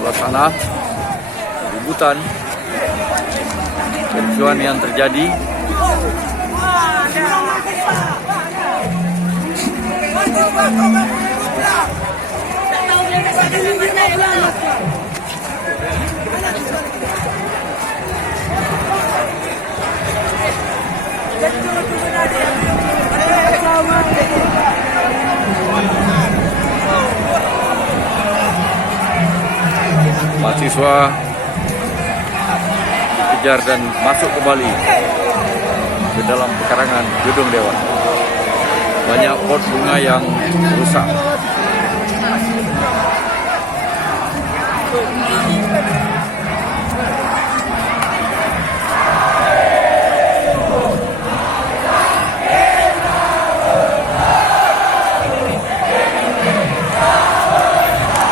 suasana keributan, kericuan yang terjadi. Mahasiswa dikejar dan masuk kembali ke dalam pekarangan gedung Dewan. Banyak pot bunga yang rusak.